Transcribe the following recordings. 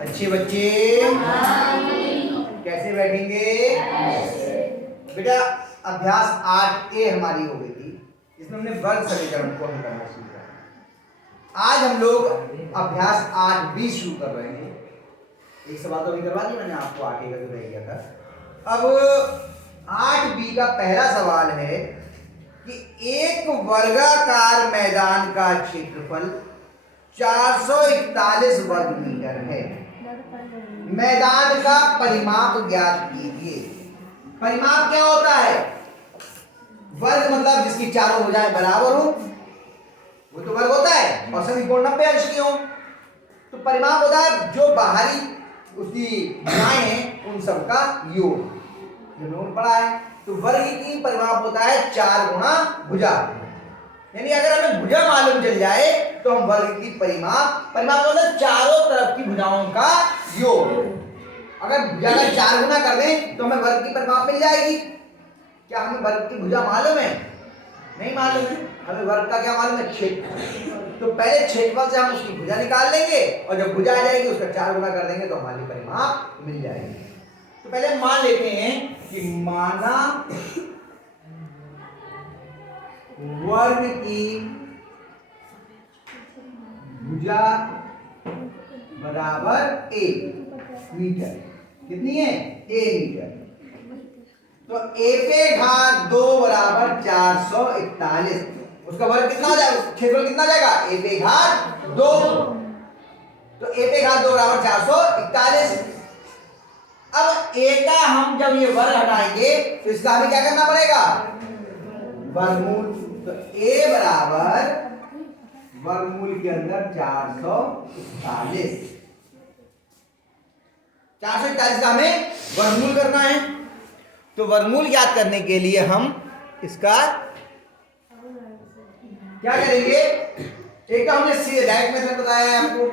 अच्छे बच्चे कैसे बैठेंगे? बेटा अभ्यास 8A हमारी हो गई थी, इसमें हमने वर्ग समीकरण को हल करना शुरू किया। आज हम लोग अभ्यास 8B शुरू कर रहे हैं। एक सवाल तो अभी करवा दिया मैंने आपको, 8A का जो रह गया था। अब 8B का पहला सवाल है कि एक वर्गाकार मैदान का क्षेत्रफल 441 वर्ग मीटर है। मैदान का परिमाप ज्ञात कीजिए। परिमाप क्या होता है? वर्ग मतलब जिसकी चारों भुजाएं बराबर हो, वो तो वर्ग होता है, और सभी कोण 90 अंश के हो। तो परिमाप होता है जो बाहरी उसकी भुजाएं हैं उन सबका योग, जो लोग पढ़ा है। तो वर्ग की परिमाप होता है 4 गुणा भुजा। यानी अगर हमें भुजा मालूम चल जाए तो हम वर्ग की परिमाप मतलब चारों तरफ की भुजाओं का योग। अगर भुजा का 4 गुना कर दें तो हमें वर्ग की परिमाप मिल जाएगी। क्या हमें वर्ग की भुजा मालूम है? नहीं मालूम है। हमें वर्ग का क्या मालूम है? क्षेत्रफल। तो पहले क्षेत्रफल से हम उसकी भुजा निकाल लेंगे, और जब भुजा आ जाएगी उसका 4 गुना कर देंगे तो हमारी परिमाप मिल जाएगी। तो पहले मान लेते हैं कि माना वर्ग की भुजा बराबर A मीटर। कितनी है? A metre. तो A पे घात 2 बराबर 441। उसका वर्ग कितना हो जाएगा? क्षेत्रफल कितना जाएगा? A पे घात 2। तो A पे घात 2 बराबर 441। अब A का हम जब ये वर्ग हटाएंगे तो इसका हमें क्या करना पड़ेगा? वर्गमूल। तो A बराबर वर्गमूल के अंदर 441। 441 का हमें वर्गमूल करना है। तो वर्गमूल ज्ञात करने के लिए हम इसका क्या करेंगे? एक तो हमने सीधे डायरेक्ट मेथड बताया है आपको,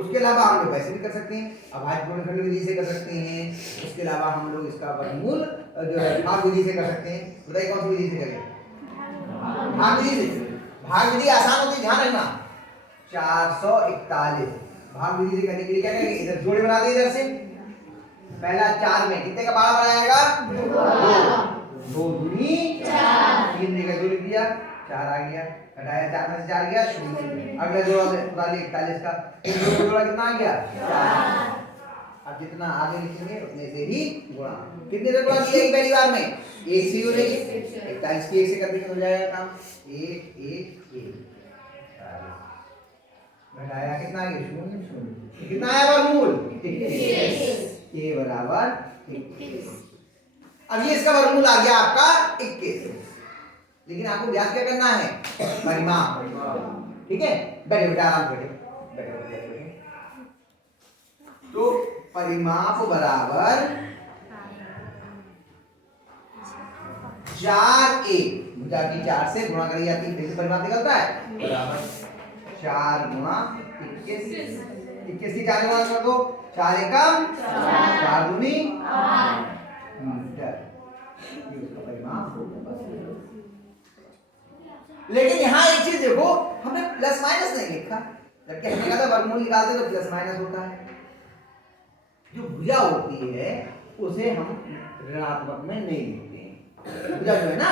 उसके अलावा हम लोग वैसे भी कर सकते हैं, अभाज्य गुणनखंड विधि से कर सकते हैं। उसके अलावा हम लोग इसका वर्गमूल जो है भाग विधि से कर सकते हैं। बताइए कौन सी विधि से करेंगे? भाग विधि से। भाग विधि आसान होती है, ध्यान रखना। 441 भाग विधि से करने के लिए क्या करेंगे? इधर जोड़े बना दिए। इधर से पहला 4 में कितने का बराबर आएगा? 2। 2 दूनी 4। 3 ने का जोड़ दिया, 4 आ गया। घटाया 4 में से 4 गया 0। अगला जोड़ा वाली 41 का जोड़ा कितना आ गया? 4। अब जितना आगे लिखेंगे उतने से ही गुणा। कितने से गुणा किया पहली बार में? 1 से हो रही है। 41 की 1 से करने के हो जाएगा काम। 1 1 1 घटाया कितना आ गया? 0 0। कितना आया वर्गमूल? 21। के बराबर 21। अब ये इसका वर्गमूल आ गया आपका 21। लेकिन आपको ज्ञात क्या करना है? परिमाप। ठीक है, बैठे बेटा, आराम से बैठे। तो परिमाप बराबर 4A भुजा की 4 से गुणा करी जाती है, फिर परिमाप निकलता है बराबर 4 गुणा 21। 21 की 4 गुणा कर दो, 4 एकम 4 दूनी 8 मीटर। ये उसका परिमाप होगा। लेकिन यहाँ एक चीज देखो, हमने प्लस माइनस नहीं लिखा, जबकि हमने कहा था वर्गमूल निकालते तो प्लस माइनस होता है। जो भुजा होती है उसे हम ऋणात्मक में नहीं लिखते हैं। भुजा जो है ना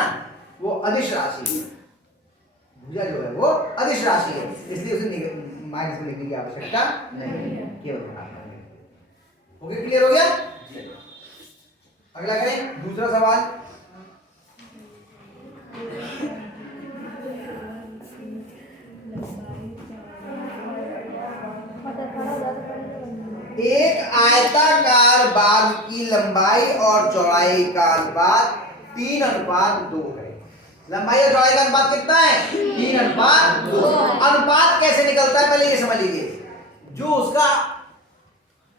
वो अदिश राशि है। भुजा जो है वो अदिश राशि है, इसलिए उसे माइनस में लिखने की आवश्यकता नहीं है, केवल ऋणात्मक में। ओके, क्लियर हो गया? अगला करें दूसरा सवाल। एक आयताकार बाग की लंबाई और चौड़ाई का अनुपात 3:2 है। लंबाई और चौड़ाई का अनुपात कितना है? 3:2। अनुपात कैसे निकलता है पहले ये समझ लीजिए। जो उसका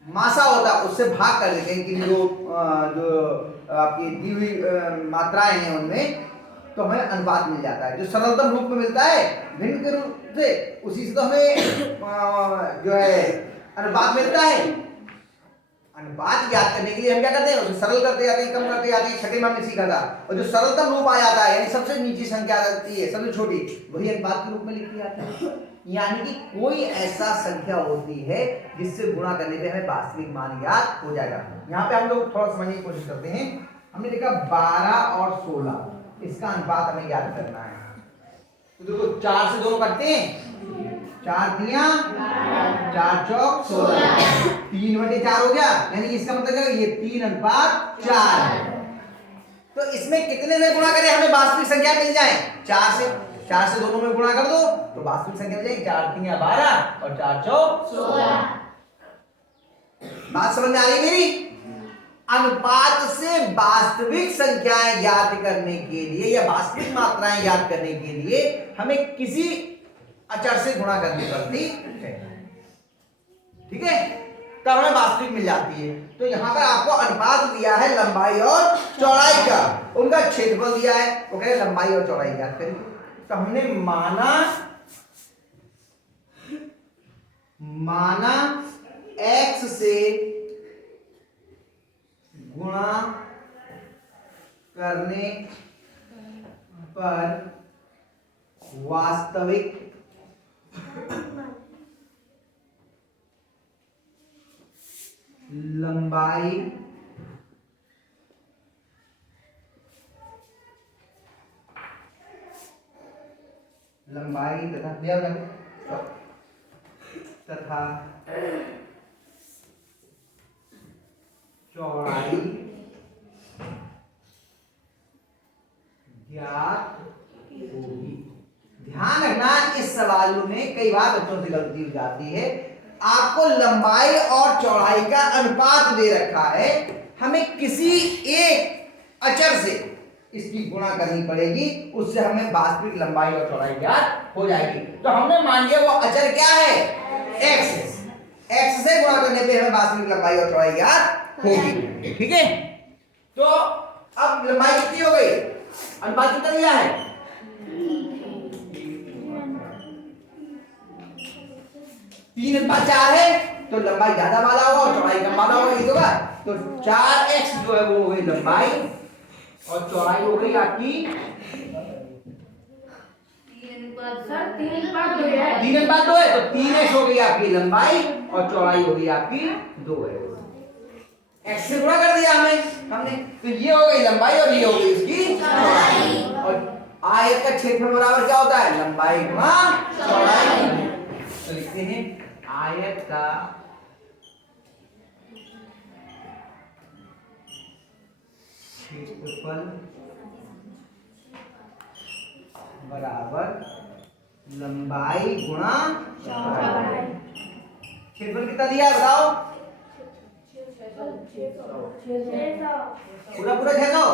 मासा होता है उससे भाग कर देते हैं कि जो आपकी दी हुई मात्राएं हैं उनमें, तो हमें अनुपात मिल जाता है। जो सरलतम रूप में मिलता है भिन्न के रूप से, उसी से तो हमें जो है अनुपात मिलता है। अनुपात ज्ञात करने के लिए हम क्या करते हैं? उसे सरल करते जाते हैं, कम करते जाते हैं। छठे में हमने सीखा था। और जो सरलतम रूप आ जाता है, यानी सबसे नीची संख्या आती है सबसे छोटी, वही अनुपात के रूप में लिखी जाती है। यानी कि कोई ऐसा संख्या होती है जिससे गुणा करने पे हमें वास्तविक मान याद हो जाएगा। यहाँ पे हम लोग थोड़ा समझने की कोशिश करते हैं। हमने देखा 12 और 16 इसका अनुपात हमें याद करना है। तो देखो 4 से दोनों कटते हैं, 4 दिया 4 चौक 16, 3/4 हो गया, यानी इसका मतलब क्या, ये 3:4 है। तो इसमें कितने से गुणा करें हमें वास्तविक संख्या मिल जाए? 4 से दोनों में गुणा कर दो तो वास्तविक संख्या मिल जाएगी। 4 3 12 और 4 चौक 16। बात समझ में आ रही मेरी? अनुपात से वास्तविक संख्याएं ज्ञात करने के लिए या वास्तविक मात्राएं ज्ञात करने के लिए हमें किसी अचर से गुणा करनी पड़ती है, ठीक है, तब हमें वास्तविक मिल जाती है। तो यहां पर आपको अनुपात दिया है लंबाई और चौड़ाई का, उनका क्षेत्रफल दिया है, वो कह रहे लंबाई और चौड़ाई ज्ञात करिए। तो हमने माना x से गुणा करने पर वास्तविक लंबाई तथा चौड़ाई ज्ञात होगी। ध्यान रखना, इस सवाल में कई बार बच्चों से गलती हो जाती है। आपको लंबाई और चौड़ाई का अनुपात दे रखा है, हमें किसी एक अचर से इसकी गुणा करनी पड़ेगी, उससे हमें वास्तविक लंबाई और चौड़ाई ज्ञात हो जाएगी। तो हमने मान लिया वो अचर क्या है, x से गुणा करने पे हमें वास्तविक लंबाई और चौड़ाई ज्ञात होगी, ठीक है। तो अब लंबाई कितनी हो गई, अनुपात कितना दिया है, 3:4 है, तो लंबाई ज्यादा वाला होगा और चौड़ाई कम वाला होगा, ये होगा। तो 4x जो है वो हो गई लंबाई और चौड़ाई हो गई आपकी 3:2 है, तो 3x हो गई आपकी लंबाई और चौड़ाई हो गई आपकी 2x। x से गुणा कर दिया हमने, तो ये हो गई लंबाई और ये हो गई इसकी चौड़ाई। और आयत का क्षेत्रफल बराबर क्या होता है, लंबाई गुणा चौड़ाई। तो लिखते हैं आयत का क्षेत्रफल बराबर लंबाई गुणा चौड़ाई। क्षेत्रफल कितना दिया बताओ, पूरा 600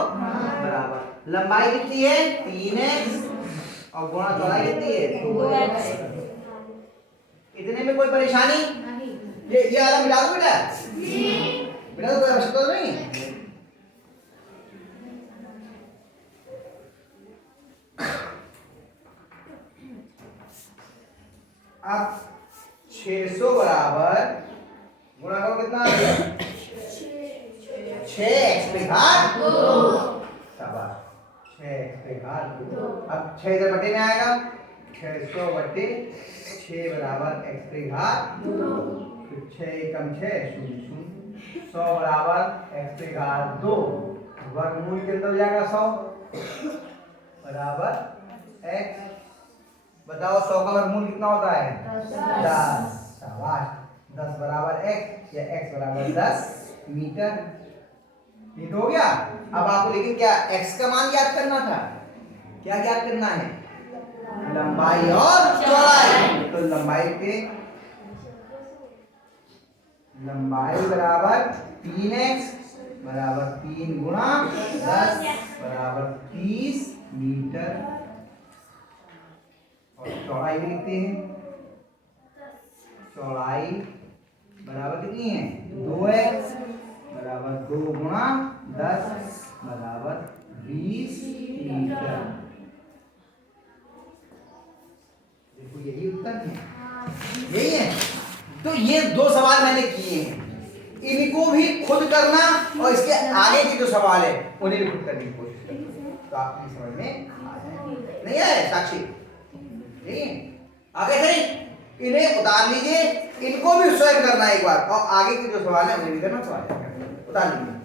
बराबर लंबाई कितनी है 3x और गुणा चौड़ाई कितनी है 2x। इतने में कोई परेशानी नहीं, ये वाला मिला दो बेटा, बेटा कोई आवश्यकता नहीं। अब 600 बराबर गुणा करो कितना आ गया, 6x पे घात 2, शाबाश, 6x पे घात 2। अब 6 इधर बटे में आएगा, 600 बटे 6 बराबर x पे घात 2, फिर 6 एकम 6 0 0, 100 बराबर x पे घात 2, वर्गमूल के अंदर जाएगा 100 बराबर x। बताओ 100 का वर्गमूल कितना होता है 10, शाबाश, 10 बराबर x या x बराबर 10 मीटर। ये तो हो गया। अब आपको लेकिन क्या x का मान ज्ञात करना था, क्या ज्ञात करना है, लंबाई और चौड़ाई। तो लंबाई बराबर 3x बराबर 3 गुणा 10 बराबर 30 मीटर, और चौड़ाई भी लिखते हैं, चौड़ाई बराबर कितनी है 2x बराबर 2 गुणा 10 बराबर 20 मीटर। देखो यही उत्तर है, यही है। तो ये 2 सवाल मैंने किए हैं, इनको भी खुद करना और इसके आगे के जो सवाल है उन्हें भी खुद करने की कोशिश करना, तो आपकी समझ में आ जाएगा। नहीं है साक्षी, नहीं है। आगे सही, इन्हें उतार लीजिए, इनको भी स्वयं करना है एक बार, और आगे के जो सवाल है उन्हें भी करना, सवाल उतार लीजिए।